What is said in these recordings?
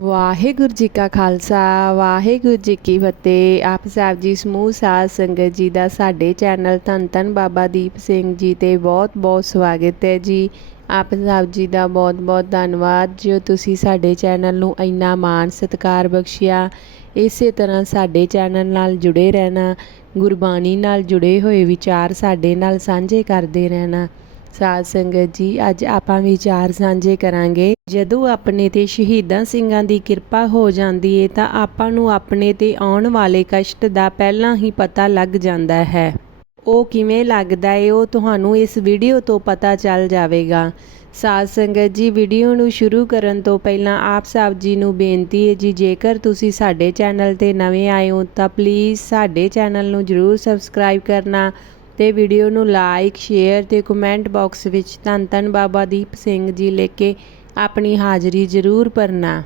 ਵਾਹਿਗੁਰੂ ਜੀ ਕਾ ਖਾਲਸਾ, ਵਾਹਿਗੁਰੂ ਜੀ ਕੀ ਫਤਿਹ। ਆਪ ਸਾਹਿਬ ਜੀ, ਸਮੂਹ ਸਾਧ ਸੰਗਤ ਜੀ ਦਾ ਸਾਡੇ ਚੈਨਲ ਧੰਨ ਧੰਨ ਬਾਬਾ ਦੀਪ ਸਿੰਘ ਜੀ ਤੇ ਬਹੁਤ ਬਹੁਤ ਸਵਾਗਤ ਹੈ ਜੀ। ਆਪ ਸਾਹਿਬ ਜੀ ਦਾ ਬਹੁਤ ਬਹੁਤ ਧੰਨਵਾਦ ਜੋ ਤੁਸੀਂ ਸਾਡੇ ਚੈਨਲ ਨੂੰ ਇੰਨਾ ਮਾਣ ਸਤਿਕਾਰ ਬਖਸ਼ਿਆ। ਇਸੇ ਤਰ੍ਹਾਂ ਸਾਡੇ ਚੈਨਲ ਨਾਲ ਜੁੜੇ ਰਹਿਣਾ, ਗੁਰਬਾਣੀ ਨਾਲ ਜੁੜੇ ਹੋਏ ਵਿਚਾਰ ਸਾਡੇ ਨਾਲ ਸਾਂਝੇ ਕਰਦੇ ਰਹਿਣਾ। ਸਾਧ ਸੰਗਤ ਜੀ, ਅੱਜ ਆਪਾਂ ਵਿਚਾਰ ਸਾਂਝੇ ਕਰਾਂਗੇ। ਜਦੋਂ ਆਪਣੇ ਤੇ ਸ਼ਹੀਦਾਂ ਸਿੰਘਾਂ ਦੀ ਕਿਰਪਾ ਹੋ ਜਾਂਦੀ ਏ, ਤਾਂ ਆਪਾਂ ਨੂੰ ਆਪਣੇ ਤੇ ਆਉਣ ਵਾਲੇ ਕਸ਼ਟ ਦਾ ਪਹਿਲਾਂ ਹੀ ਪਤਾ ਲੱਗ ਜਾਂਦਾ ਹੈ। ਉਹ ਕਿਵੇਂ ਲੱਗਦਾ ਏ, ਉਹ ਤੁਹਾਨੂੰ ਇਸ ਵੀਡੀਓ ਤੋਂ ਪਤਾ ਚੱਲ ਜਾਵੇਗਾ। ਸਾਧ ਸੰਗਤ ਜੀ, ਵੀਡੀਓ ਨੂੰ ਸ਼ੁਰੂ ਕਰਨ ਤੋਂ ਪਹਿਲਾਂ ਆਪ ਸਾਹਿਬ ਜੀ ਨੂੰ ਬੇਨਤੀ ਹੈ ਜੀ, ਜੇਕਰ ਤੁਸੀਂ ਸਾਡੇ ਚੈਨਲ ਤੇ ਨਵੇਂ ਆਏ ਹੋ, ਤਾਂ ਪਲੀਜ਼ ਸਾਡੇ ਚੈਨਲ ਨੂੰ ਜਰੂਰ ਸਬਸਕ੍ਰਾਈਬ ਕਰਨਾ। ਤੇ ਵੀਡੀਓ ਨੂੰ ਲਾਈਕ, ਸ਼ੇਅਰ ਤੇ ਕਮੈਂਟ ਬਾਕਸ ਵਿੱਚ ਧੰਨ ਧੰਨ ਬਾਬਾ ਦੀਪ ਸਿੰਘ ਜੀ ਲੈ ਕੇ ਆਪਣੀ ਹਾਜ਼ਰੀ ਜ਼ਰੂਰ ਭਰਨਾ।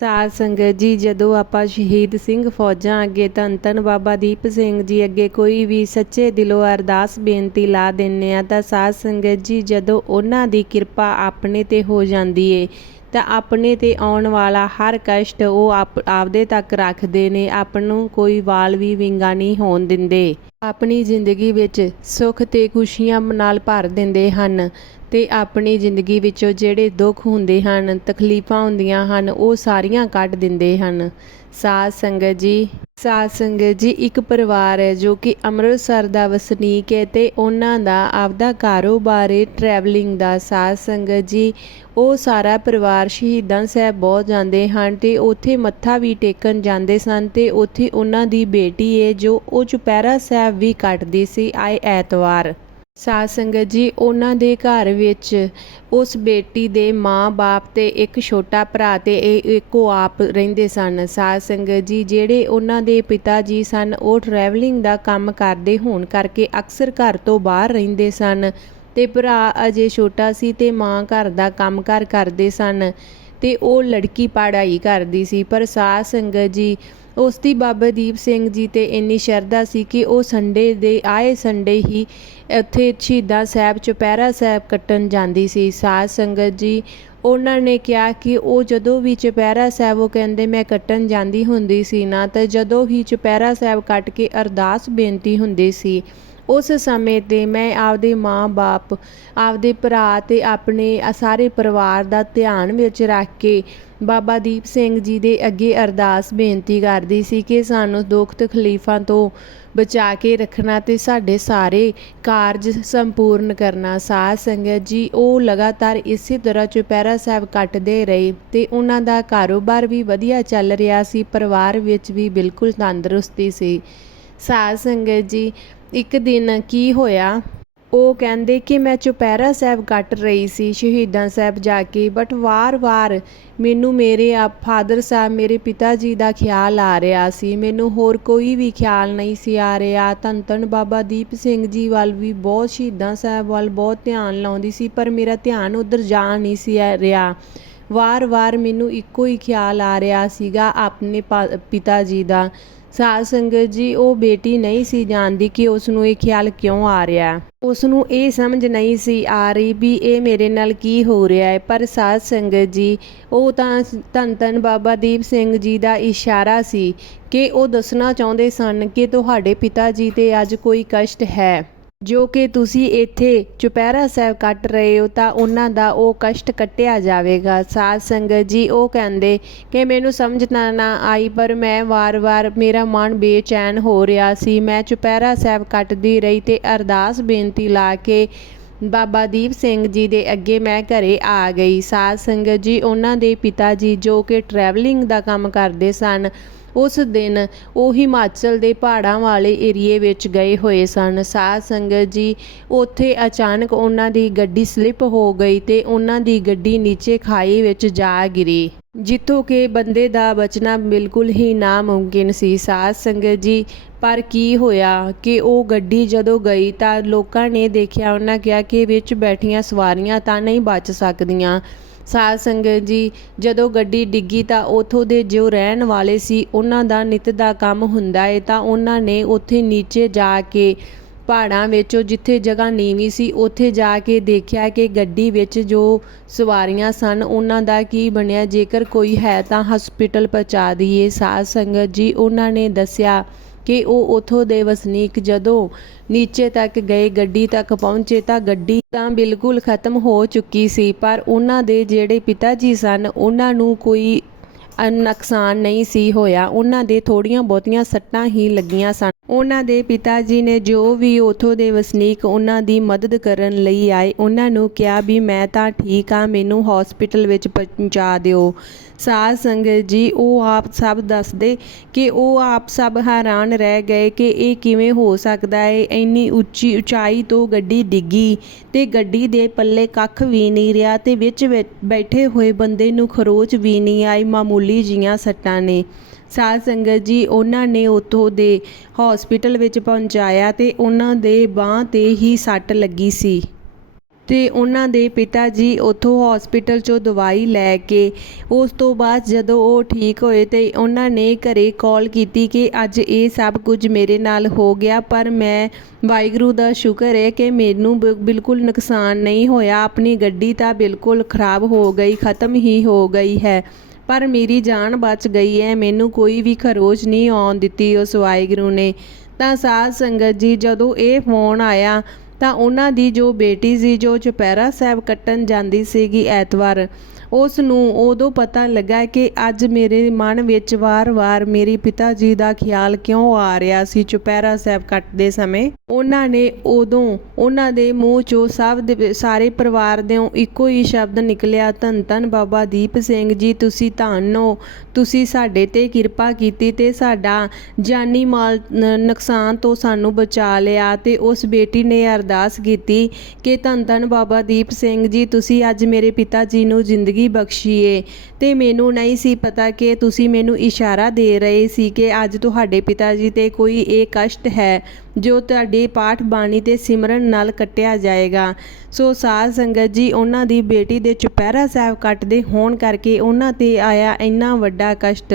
ਸਾਧ ਸੰਗਤ ਜੀ, ਜਦੋਂ ਆਪਾਂ ਸ਼ਹੀਦ ਸਿੰਘ ਫੌਜਾਂ ਅੱਗੇ ਧੰਨ ਧੰਨ ਬਾਬਾ ਦੀਪ ਸਿੰਘ ਜੀ ਅੱਗੇ ਕੋਈ ਵੀ ਸੱਚੇ ਦਿਲੋਂ ਅਰਦਾਸ ਬੇਨਤੀ ਲਾ ਦਿੰਨੇ ਆ, ਤਾਂ ਸਾਧ ਸੰਗਤ ਜੀ, ਜਦੋਂ ਉਹਨਾਂ ਦੀ ਕਿਰਪਾ ਆਪਣੇ ਤੇ ਹੋ ਜਾਂਦੀ ਏ ਤਾਂ ਆਪਣੇ ਤੇ ਆਉਣ ਵਾਲਾ ਹਰ ਕਸ਼ਟ ਉਹ ਆਪ, ਆਪਦੇ ਤੱਕ ਰੱਖਦੇ ਨੇ ਆਪ ਨੂੰ ਕੋਈ ਵਾਲ ਵੀ ਵਿੰਗਾ ਨਹੀਂ ਹੋਣ ਦਿੰਦੇ। ਆਪਣੀ ਜ਼ਿੰਦਗੀ ਵਿੱਚ ਸੁੱਖ ਤੇ ਖੁਸ਼ੀਆਂ ਨਾਲ ਭਰ ਦਿੰਦੇ ਹਨ ਤੇ ਆਪਣੀ ਜ਼ਿੰਦਗੀ ਵਿੱਚੋਂ ਜਿਹੜੇ ਦੁੱਖ ਹੁੰਦੇ ਹਨ, ਤਕਲੀਫਾਂ ਹੁੰਦੀਆਂ ਹਨ, ਉਹ ਸਾਰੀਆਂ ਕੱਢ ਦਿੰਦੇ ਹਨ। ਸਾਧ ਸੰਗਤ ਜੀ, ਸਾਧ ਸੰਗਤ ਜੀ ਇੱਕ ਪਰਿਵਾਰ ਹੈ ਜੋ ਕਿ ਅੰਮ੍ਰਿਤਸਰ ਦਾ ਵਸਨੀਕ ਹੈ ਤੇ ਉਹਨਾਂ ਦਾ ਆਪਦਾ ਕਾਰੋਬਾਰ ਹੈ ਟਰੈਵਲਿੰਗ ਦਾ। ਸਾਧ ਸੰਗਤ ਜੀ, ਉਹ ਸਾਰਾ ਪਰਿਵਾਰ ਸ਼ਹੀਦਾਂ ਸਾਹਿਬ ਬਹੁਤ ਜਾਂਦੇ ਹਨ ਤੇ ਉੱਥੇ ਮੱਥਾ ਵੀ ਟੇਕਣ ਜਾਂਦੇ ਸਨ ਤੇ ਉੱਥੇ ਉਹਨਾਂ ਦੀ ਬੇਟੀ ਹੈ ਜੋ ਉਹ ਚੁਪਹਿਰਾ ਸਾਹਿਬ ਵੀ ਕੱਟਦੀ ਸੀ ਆਏ ਐਤਵਾਰ। ਸਾਧ ਸੰਗਤ ਜੀ, ਉਹਨਾਂ ਦੇ ਘਰ ਵਿੱਚ ਉਸ ਬੇਟੀ ਦੇ ਮਾਂ-ਬਾਪ ਤੇ ਇੱਕ ਛੋਟਾ ਭਰਾ ਤੇ ਇਹ ਇੱਕੋ ਆਪ ਰਹਿੰਦੇ ਸਨ। ਸਾਧ ਸੰਗਤ ਜੀ, ਜਿਹੜੇ ਉਹਨਾਂ ਦੇ ਪਿਤਾ ਜੀ ਸਨ, ਉਹ ਟਰੈਵਲਿੰਗ ਦਾ ਕੰਮ ਕਰਦੇ ਹੋਣ ਕਰਕੇ ਅਕਸਰ ਘਰ ਤੋਂ ਬਾਹਰ ਰਹਿੰਦੇ ਸਨ ਤੇ ਭਰਾ ਅਜੇ ਛੋਟਾ ਸੀ ਤੇ ਮਾਂ ਘਰ ਦਾ ਕੰਮਕਾਰ ਕਰਦੇ ਸਨ ਤੇ ਉਹ ਲੜਕੀ ਪੜ੍ਹਾਈ ਕਰਦੀ ਸੀ। ਪਰ ਸਾਧ ਸੰਗਤ ਜੀ ਉਸ ਦੀ ਬਾਬਾ ਦੀਪ ਸਿੰਘ ਜੀ ਤੇ ਇੰਨੀ ਸ਼ਰਧਾ ਸੀ ਕਿ ਉਹ ਸੰਡੇ ਦੇ, ਆਏ ਸੰਡੇ ਹੀ ਇੱਥੇ ਸ਼ਹੀਦਾਂ ਸਾਹਿਬ ਚੁਪਹਿਰਾ ਸਾਹਿਬ ਕੱਟਣ ਜਾਂਦੀ ਸੀ। ਸਾਧ ਸੰਗਤ ਜੀ, ਉਹਨਾਂ ਨੇ ਕਿਹਾ ਕਿ ਉਹ ਜਦੋਂ ਵੀ ਚੁਪਹਿਰਾ ਸਾਹਿਬ, ਉਹ ਕਹਿੰਦੇ, ਮੈਂ ਕੱਟਣ ਜਾਂਦੀ ਹੁੰਦੀ ਸੀ ਨਾ, ਤਾਂ ਜਦੋਂ ਹੀ ਚੁਪਹਿਰਾ ਸਾਹਿਬ ਕੱਟ ਕੇ ਅਰਦਾਸ ਬੇਨਤੀ ਹੁੰਦੀ ਸੀ। ਉਸ ਸਮੇਂ ਤੇ ਮੈਂ ਆਪਦੇ ਮਾਂ-ਬਾਪ ਆਪਦੇ ਭਰਾ ਤੇ ਆਪਣੇ ਸਾਰੇ ਪਰਿਵਾਰ ਦਾ ਧਿਆਨ ਵਿੱਚ ਰੱਖ ਕੇ ਬਾਬਾ ਦੀਪ ਸਿੰਘ ਜੀ ਦੇ ਅੱਗੇ ਅਰਦਾਸ ਬੇਨਤੀ ਕਰਦੀ ਸੀ ਕਿ ਸਾਨੂੰ ਦੁੱਖ ਤਕਲੀਫਾਂ ਤੋਂ ਬਚਾ ਕੇ ਰੱਖਣਾ ਤੇ ਸਾਡੇ ਸਾਰੇ ਕਾਰਜ ਸੰਪੂਰਨ ਕਰਨਾ। ਸਾਧ ਸੰਗਤ ਜੀ, ਉਹ ਲਗਾਤਾਰ ਇਸੇ ਤਰ੍ਹਾਂ ਚੁਪਹਿਰਾ ਸਾਹਿਬ ਕੱਟਦੇ ਰਹੇ ਤੇ ਉਹਨਾਂ ਦਾ ਕਾਰੋਬਾਰ ਵੀ ਵਧੀਆ ਚੱਲ ਰਿਹਾ ਸੀ, ਪਰਿਵਾਰ ਵਿੱਚ ਵੀ ਬਿਲਕੁਲ ਤੰਦਰੁਸਤੀ ਸੀ। ਸਾਧ ਸੰਗਤ ਜੀ ਇੱਕ ਦਿਨ ਕੀ ਹੋਇਆ? ਉਹ ਕਹਿੰਦੇ ਕਿ ਮੈਂ ਚੁਪਹਿਰਾ ਸਾਹਿਬ ਕੱਟ ਰਹੀ ਸੀ, ਸ਼ਹੀਦਾਂ ਸਾਹਿਬ ਜਾ ਕੇ ਬਟ ਵਾਰ-ਵਾਰ ਮੈਨੂੰ ਮੇਰੇ ਆ ਫਾਦਰ ਸਾਹਿਬ ਮੇਰੇ ਪਿਤਾ ਜੀ ਦਾ ਖਿਆਲ ਆ ਰਿਹਾ ਸੀ। ਮੈਨੂੰ ਹੋਰ ਕੋਈ ਵੀ ਖਿਆਲ ਨਹੀਂ ਸੀ ਆ ਰਿਹਾ। ਧੰਨ ਧੰਨ ਬਾਬਾ ਦੀਪ ਸਿੰਘ ਜੀ ਵੱਲ ਵੀ ਬਹੁਤ ਸ਼ਹੀਦਾਂ ਸਾਹਿਬ ਵੱਲ ਬਹੁਤ ਧਿਆਨ ਲਾਉਂਦੀ ਸੀ, ਪਰ ਮੇਰਾ ਧਿਆਨ ਉਧਰ ਜਾ ਨਹੀਂ ਸੀ ਰਿਹਾ। ਵਾਰ-ਵਾਰ ਮੈਨੂੰ ਇੱਕੋ ਹੀ ਖਿਆਲ ਆ ਰਿਹਾ ਸੀਗਾ, ਆਪਣੇ ਪਿਤਾ ਜੀ ਦਾ। ਸਾਧ ਸੰਗਤ ਜੀ, ਉਹ ਬੇਟੀ ਨਹੀਂ ਸੀ ਜਾਣਦੀ ਕਿ ਉਸ ਨੂੰ ਇਹ ਖਿਆਲ ਕਿਉਂ ਆ ਰਿਹਾ ਉਸ ਨੂੰ ਇਹ ਸਮਝ ਨਹੀਂ ਸੀ ਆ ਰਹੀ ਵੀ ਇਹ ਮੇਰੇ ਨਾਲ ਕੀ ਹੋ ਰਿਹਾ ਹੈ। ਪਰ ਸਾਧ ਸੰਗਤ ਜੀ, ਉਹ ਤਾਂ ਧੰਨ ਧੰਨ ਬਾਬਾ ਦੀਪ ਸਿੰਘ ਜੀ ਦਾ ਇਸ਼ਾਰਾ ਸੀ ਕਿ ਉਹ ਦੱਸਣਾ ਚਾਹੁੰਦੇ ਸਨ ਕਿ ਤੁਹਾਡੇ ਪਿਤਾ ਜੀ ਤੇ ਅੱਜ ਕੋਈ ਕਸ਼ਟ ਹੈ। ਜੋ ਕਿ ਤੁਸੀਂ ਇੱਥੇ ਚੁਪਹਿਰਾ ਸਾਹਿਬ ਕੱਟ ਰਹੇ ਹੋ ਤਾਂ ਉਹਨਾਂ ਦਾ ਉਹ ਕਸ਼ਟ ਕੱਟਿਆ ਜਾਵੇਗਾ। ਸਾਧ ਸੰਗਤ ਜੀ, ਉਹ ਕਹਿੰਦੇ ਕਿ ਮੈਨੂੰ ਸਮਝ ਤਾਂ ਨਾ ਆਈ, ਪਰ ਮੈਂ ਵਾਰ-ਵਾਰ ਮੇਰਾ ਮਨ ਬੇਚੈਨ ਹੋ ਰਿਹਾ ਸੀ। ਮੈਂ ਚੁਪਹਿਰਾ ਸਾਹਿਬ ਕੱਟਦੀ ਰਹੀ ਤੇ ਅਰਦਾਸ ਬੇਨਤੀ ਲਾ ਕੇ ਬਾਬਾ ਦੀਪ ਸਿੰਘ ਜੀ ਦੇ ਅੱਗੇ ਮੈਂ ਘਰੇ ਆ ਗਈ। ਸਾਧ ਸੰਗਤ ਜੀ, ਉਹਨਾਂ ਦੇ ਪਿਤਾ ਜੀ ਜੋ ਕਿ ਟਰੈਵਲਿੰਗ ਦਾ ਕੰਮ ਕਰਦੇ ਸਨ ਉਸ ਦਿਨ ਉਹ ਹਿਮਾਚਲ ਦੇ ਪਹਾੜਾਂ ਵਾਲੇ ਏਰੀਏ ਵਿੱਚ ਗਏ ਹੋਏ ਸਨ। ਸਾਧ ਸੰਗਤ ਜੀ, ਉੱਥੇ ਅਚਾਨਕ ਉਹਨਾਂ ਦੀ ਗੱਡੀ ਸਲਿੱਪ ਹੋ ਗਈ ਤੇ ਉਹਨਾਂ ਦੀ ਗੱਡੀ ਨੀਚੇ ਖਾਈ ਵਿੱਚ ਜਾ ਗਿਰੀ, ਜਿੱਥੋਂ ਕਿ ਬੰਦੇ ਦਾ ਬਚਣਾ ਬਿਲਕੁਲ ਹੀ ਨਾਮੁਮਕਿਨ ਸੀ। ਸਾਧ ਸੰਗਤ ਜੀ, ਪਰ ਕੀ ਹੋਇਆ ਕਿ ਉਹ ਗੱਡੀ ਜਦੋਂ ਗਈ ਤਾਂ ਲੋਕਾਂ ਨੇ ਦੇਖਿਆ, ਉਹਨਾਂ ਕਿਹਾ ਕਿ ਵਿੱਚ ਬੈਠੀਆਂ ਸਵਾਰੀਆਂ ਤਾਂ ਨਹੀਂ ਬਚ ਸਕਦੀਆਂ। ਸਾਧ ਸੰਗਤ ਜੀ, ਜਦੋਂ ਗੱਡੀ ਡਿੱਗੀ ਤਾਂ ਉਥੋਂ ਦੇ ਜੋ ਰਹਿਣ ਵਾਲੇ ਸੀ, ਉਹਨਾਂ ਦਾ ਨਿਤ ਦਾ ਕੰਮ ਹੁੰਦਾ ਏ, ਤਾਂ ਉਹਨਾਂ ਨੇ ਉੱਥੇ ਨੀਚੇ ਜਾ ਕੇ ਪਹਾੜਾਂ ਵਿੱਚੋਂ ਜਿੱਥੇ ਜਗ੍ਹਾ ਨੀਵੀਂ ਸੀ, ਉੱਥੇ ਜਾ ਕੇ ਦੇਖਿਆ ਕਿ ਗੱਡੀ ਵਿੱਚ ਜੋ ਸਵਾਰੀਆਂ ਸਨ, ਉਹਨਾਂ ਦਾ ਕੀ ਬਣਿਆ? ਜੇਕਰ ਕੋਈ ਹੈ ਤਾਂ ਹਸਪੀਟਲ ਪਹੁੰਚਾ ਦਈਏ। ਸਾਧ ਸੰਗਤ ਜੀ, ਉਹਨਾਂ ਨੇ ਦੱਸਿਆ ਕਿ ਉਹ ਉਥੋਂ ਦੇ ਵਸਨੀਕ ਜਦੋਂ ਨੀਚੇ ਤੱਕ ਗਏ, ਗੱਡੀ ਤੱਕ ਪਹੁੰਚੇ ਤਾਂ ਗੱਡੀ ਤਾਂ ਬਿਲਕੁਲ ਖਤਮ ਹੋ ਚੁੱਕੀ ਸੀ, ਪਰ ਉਹਨਾਂ ਦੇ ਜਿਹੜੇ ਪਿਤਾ ਜੀ ਸਨ, ਉਹਨਾਂ ਨੂੰ ਕੋਈ ਨੁਕਸਾਨ ਨਹੀਂ ਸੀ ਹੋਇਆ। ਉਹਨਾਂ ਦੇ ਥੋੜੀਆਂ ਬਹੁਤੀਆਂ ਸੱਟਾਂ ਹੀ ਲੱਗੀਆਂ ਸਨ। ਉਹਨਾਂ ਦੇ ਪਿਤਾ ਜੀ ਨੇ ਜੋ ਵੀ ਉਥੋਂ ਦੇ ਵਸਨੀਕ ਉਹਨਾਂ ਦੀ ਮਦਦ ਕਰਨ ਲਈ ਆਏ, ਉਹਨਾਂ ਨੂੰ ਕਿਹਾ ਵੀ ਮੈਂ ਤਾਂ ਠੀਕ ਹਾਂ, ਮੈਨੂੰ ਹਸਪੀਟਲ ਵਿੱਚ ਪਹੁੰਚਾ ਦਿਓ। ਸਾਧ ਸੰਗਤ ਜੀ, ਉਹ ਆਪ ਸਭ ਦੱਸਦੇ ਕਿ ਉਹ ਆਪ ਸਭ ਹੈਰਾਨ ਰਹਿ ਗਏ ਕਿ ਇਹ ਕਿਵੇਂ ਹੋ ਸਕਦਾ ਹੈ। ਇੰਨੀ ਉੱਚੀ ਉਚਾਈ ਤੋਂ ਗੱਡੀ ਡਿੱਗੀ ਤੇ ਗੱਡੀ ਦੇ ਪੱਲੇ ਕੱਖ ਵੀ ਨਹੀਂ ਰਿਹਾ ਤੇ ਵਿੱਚ ਬੈ- ਬੈਠੇ ਹੋਏ ਬੰਦੇ ਨੂੰ ਖਰੋਚ ਵੀ ਨਹੀਂ ਆਈ, ਮਾਮੂਲੀ ਜੀਆਂ ਸੱਟਾਂ ਨੇ। ਸਾਧ ਸੰਗਤ ਜੀ, ਉਹਨਾਂ ਨੇ ਉੱਥੋਂ ਦੇ ਹਸਪੀਟਲ ਵਿੱਚ ਪਹੁੰਚਾਇਆ ਤੇ ਉਹਨਾਂ ਦੇ ਬਾਹ ਤੇ ਹੀ ਸੱਟ ਲੱਗੀ ਸੀ। ਤੇ ਉਹਨਾਂ ਦੇ ਪਿਤਾ ਜੀ ਉੱਥੋਂ ਹਸਪੀਟਲ 'ਚੋਂ ਦਵਾਈ ਲੈ ਕੇ, ਉਸ ਤੋਂ ਬਾਅਦ ਜਦੋਂ ਉਹ ਠੀਕ ਹੋਏ ਤੇ ਉਹਨਾਂ ਨੇ ਘਰੇ ਕਾਲ ਕੀਤੀ ਕਿ ਅੱਜ ਇਹ ਸਭ ਕੁਝ ਮੇਰੇ ਨਾਲ ਹੋ ਗਿਆ, ਪਰ ਮੈਂ ਵਾਹਿਗੁਰੂ ਦਾ ਸ਼ੁਕਰ ਹੈ ਕਿ ਮੈਨੂੰ ਬ- ਬਿਲਕੁਲ ਨੁਕਸਾਨ ਨਹੀਂ ਹੋਇਆ, ਆਪਣੀ ਗੱਡੀ ਤਾਂ ਬਿਲਕੁਲ ਖਰਾਬ ਹੋ ਗਈ, ਖਤਮ ਹੀ ਹੋ ਗਈ ਹੈ। ਪਰ ਮੇਰੀ ਜਾਨ ਬਚ ਗਈ ਹੈ ਮੈਨੂੰ ਕੋਈ ਵੀ ਖਰੋਚ ਨਹੀਂ ਆਉਣ ਦਿੱਤੀ ਉਸ ਵਾਹਿਗੁਰੂ ਨੇ। ਤਾਂ ਸਾਧ ਸੰਗਤ ਜੀ, ਜਦੋਂ ਇਹ ਫੋਨ ਆਇਆ, ਤਾਂ ਉਹਨਾਂ ਦੀ ਜੋ ਬੇਟੀ ਸੀ, ਜੋ ਚੁਪਹਿਰਾ ਸਾਹਿਬ ਕੱਟਣ ਜਾਂਦੀ ਸੀਗੀ ਐਤਵਾਰ ਉਸ ਨੂੰ ਉਦੋਂ ਪਤਾ ਲੱਗਾ ਕਿ ਅੱਜ ਮੇਰੇ ਮਨ ਵਿੱਚ ਵਾਰ-ਵਾਰ ਮੇਰੇ ਪਿਤਾ ਜੀ ਦਾ ਖਿਆਲ ਕਿਉਂ ਆ ਰਿਹਾ ਸੀ? ਚੁਪਹਿਰਾ ਸਾਹਿਬ ਕੱਟਦੇ ਸਮੇਂ ਉਹਨਾਂ ਨੇ ਉਦੋਂ ਉਹਨਾਂ ਦੇ ਮੂੰਹ ਚੋਂ ਸਭ ਦੇ ਸਾਰੇ ਪਰਿਵਾਰ ਦੇ ਇੱਕੋ ਹੀ ਸ਼ਬਦ ਨਿਕਲਿਆ, ਧੰਨ ਧੰਨ ਬਾਬਾ ਦੀਪ ਸਿੰਘ ਜੀ, ਤੁਸੀਂ ਧੰਨੋ ਤੁਸੀਂ ਸਾਡੇ ਤੇ ਕਿਰਪਾ ਕੀਤੀ ਤੇ ਸਾਡਾ ਜਾਨੀ ਮਾਲ ਨੁਕਸਾਨ ਤੋਂ ਸਾਨੂੰ ਬਚਾ ਲਿਆ ਤੇ ਉਸ ਬੇਟੀ ਨੇ ਅਰਦਾਸ ਕੀਤੀ ਕਿ ਧੰਨ ਧੰਨ ਬਾਬਾ ਦੀਪ ਸਿੰਘ ਜੀ, ਤੁਸੀਂ ਅੱਜ ਮੇਰੇ ਪਿਤਾ ਜੀ ਨੂੰ ਜ਼ਿੰਦਗੀ ਬਖਸ਼ੀਏ। ਤੇ ਮੈਨੂੰ ਨਹੀਂ ਸੀ ਪਤਾ ਕਿ ਤੁਸੀਂ ਮੈਨੂੰ ਇਸ਼ਾਰਾ ਦੇ ਰਹੇ ਸੀ ਕਿ ਅੱਜ ਤੁਹਾਡੇ ਪਿਤਾ ਜੀ ਤੇ ਕੋਈ ਇਹ ਕਸ਼ਟ ਹੈ ਜੋ ਤੁਹਾਡੇ ਪਾਠ ਬਾਣੀ ਤੇ ਸਿਮਰਨ ਨਾਲ ਕੱਟਿਆ ਜਾਏਗਾ। ਸੋ ਸਾਧ ਸੰਗਤ ਜੀ, ਉਹਨਾਂ ਦੀ ਬੇਟੀ ਦੇ ਚੁਪਹਿਰਾ ਸਾਹਿਬ ਕੱਟਦੇ ਹੋਣ ਕਰਕੇ ਉਹਨਾਂ ਤੇ ਆਇਆ ਇੰਨਾ ਵੱਡਾ ਕਸ਼ਟ।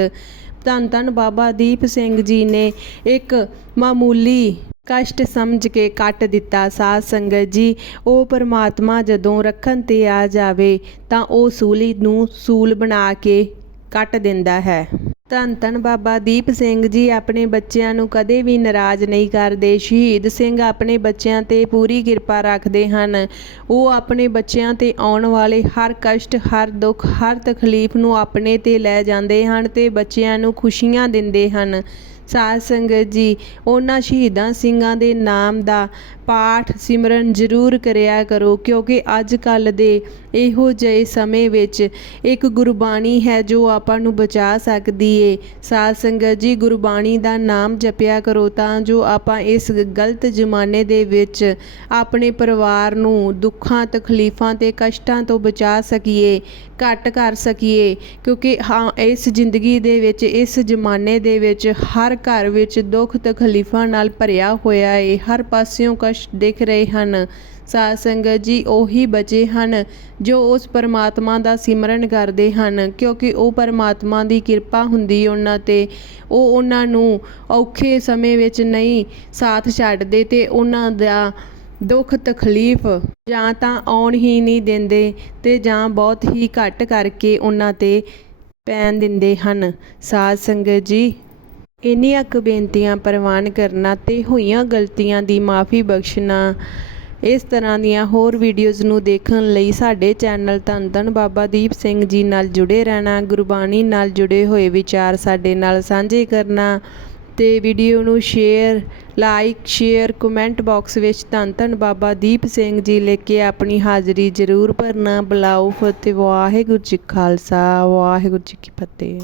ਧੰਨ ਧੰਨ ਬਾਬਾ ਦੀਪ ਸਿੰਘ ਜੀ ਨੇ ਇੱਕ ਮਾਮੂਲੀ ਕਸ਼ਟ ਸਮਝ ਕੇ ਕੱਟ ਦਿੱਤਾ, ਸਾਧ ਸੰਗਤ ਜੀ, ਉਹ ਪਰਮਾਤਮਾ ਜਦੋਂ ਰੱਖਣ ਤੇ ਆ ਜਾਵੇ, ਤਾਂ ਉਹ ਸੂਲੀ ਨੂੰ ਸੂਲ ਬਣਾ ਕੇ ਕੱਟ ਦਿੰਦਾ ਹੈ। ਧੰਨ ਧੰਨ ਬਾਬਾ ਦੀਪ ਸਿੰਘ ਜੀ, ਆਪਣੇ ਬੱਚਿਆਂ ਨੂੰ ਕਦੇ ਵੀ ਨਾਰਾਜ਼ ਨਹੀਂ ਕਰਦੇ। ਸ਼ਹੀਦ ਸਿੰਘ ਆਪਣੇ ਬੱਚਿਆਂ ਤੇ ਪੂਰੀ ਕਿਰਪਾ ਰੱਖਦੇ ਹਨ। ਉਹ ਆਪਣੇ ਬੱਚਿਆਂ ਤੇ ਆਉਣ ਵਾਲੇ ਹਰ ਕਸ਼ਟ, ਹਰ ਦੁੱਖ, ਹਰ ਤਕਲੀਫ ਨੂੰ ਆਪਣੇ ਤੇ ਲੈ ਜਾਂਦੇ ਹਨ ਤੇ ਬੱਚਿਆਂ ਨੂੰ ਖੁਸ਼ੀਆਂ ਦਿੰਦੇ ਹਨ। ਸਾਧ ਸੰਗਤ ਜੀ, ਉਹਨਾਂ ਸ਼ਹੀਦਾਂ ਸਿੰਘਾਂ ਦੇ ਨਾਮ ਦਾ ਪਾਠ ਸਿਮਰਨ ਜ਼ਰੂਰ ਕਰਿਆ ਕਰੋ, ਕਿਉਂਕਿ ਅੱਜ ਕੱਲ ਦੇ ਇਹੋ ਜਿਹੇ ਸਮੇਂ ਵਿੱਚ ਇੱਕ ਗੁਰਬਾਣੀ ਹੈ ਜੋ ਆਪਾਂ ਨੂੰ ਬਚਾ ਸਕਦੀ ਏ। ਸਾਧ ਸੰਗਤ ਜੀ, ਗੁਰਬਾਣੀ ਦਾ ਨਾਮ ਜਪਿਆ ਕਰੋ ਤਾਂ ਜੋ ਆਪਾਂ ਇਸ ਗਲਤ ਜ਼ਮਾਨੇ ਦੇ ਵਿੱਚ ਆਪਣੇ ਪਰਿਵਾਰ ਨੂੰ ਦੁੱਖਾਂ, ਤਕਲੀਫਾਂ ਤੇ ਕਸ਼ਟਾਂ ਤੋਂ ਬਚਾ ਸਕੀਏ, ਘੱਟ ਕਰ ਸਕੀਏ, ਕਿਉਂਕਿ ਹਾਂ, ਇਸ ਜ਼ਿੰਦਗੀ ਦੇ ਵਿੱਚ, ਇਸ ਜ਼ਮਾਨੇ ਦੇ ਵਿੱਚ ਹਰ ਘਰ ਵਿੱਚ ਦੁੱਖ ਤਕਲੀਫਾਂ ਨਾਲ ਭਰਿਆ ਹੋਇਆ ਏ। ਹਰ ਪਾਸਿਓਂ ਕਸ਼ਟ ਦਿਖ ਰਹੇ ਹਨ। ਸਾਧ ਸੰਗਤ ਜੀ, ਉਹੀ ਬਚੇ ਹਨ ਜੋ ਉਸ ਪਰਮਾਤਮਾ ਦਾ ਸਿਮਰਨ ਕਰਦੇ ਹਨ, ਕਿਉਂਕਿ ਉਹ ਪਰਮਾਤਮਾ ਦੀ ਕਿਰਪਾ ਹੁੰਦੀ ਉਹਨਾਂ ਤੇ। ਉਹ ਉਹਨਾਂ ਨੂੰ ਔਖੇ ਸਮੇਂ ਵਿੱਚ ਨਹੀਂ ਸਾਥ ਛੱਡਦੇ ਤੇ ਉਹਨਾਂ ਦਾ ਦੁੱਖ ਤਕਲੀਫ ਜਾਂ ਤਾਂ ਆਉਣ ਹੀ ਨਹੀਂ ਦਿੰਦੇ ਤੇ ਜਾਂ ਬਹੁਤ ਹੀ ਘੱਟ ਕਰਕੇ ਉਹਨਾਂ ਤੇ ਪੈਣ ਦਿੰਦੇ ਹਨ। ਸਾਧ ਸੰਗਤ ਜੀ ਇੰਨੀਆਂ ਕੁ ਬੇਨਤੀਆਂ ਪ੍ਰਵਾਨ ਕਰਨਾ ਅਤੇ ਹੋਈਆਂ ਗਲਤੀਆਂ ਦੀ ਮਾਫੀ ਬਖਸ਼ਣਾ, ਇਸ ਤਰ੍ਹਾਂ ਦੀਆਂ ਹੋਰ ਵੀਡੀਓਜ਼ ਨੂੰ ਦੇਖਣ ਲਈ ਸਾਡੇ ਚੈਨਲ ਧੰਨ ਧੰਨ ਬਾਬਾ ਦੀਪ ਸਿੰਘ ਜੀ ਨਾਲ ਜੁੜੇ ਰਹਿਣਾ, ਗੁਰਬਾਣੀ ਨਾਲ ਜੁੜੇ ਹੋਏ ਵਿਚਾਰ ਸਾਡੇ ਨਾਲ ਸਾਂਝੇ ਕਰਨਾ ਤੇ ਵੀਡੀਓ ਨੂੰ share like share comment box ਵਿੱਚ ਧੰਨ ਧੰਨ ਬਾਬਾ ਦੀਪ ਸਿੰਘ ਜੀ ਲਿਖ ਕੇ ਆਪਣੀ ਹਾਜ਼ਰੀ ਜ਼ਰੂਰ ਭਰਨਾ। ਬੁਲਾਓ ਫਤਿਹ, ਵਾਹਿਗੁਰੂ ਜੀ ਖਾਲਸਾ, ਵਾਹਿਗੁਰੂ ਜੀ ਕੀ ਫਤਿਹ।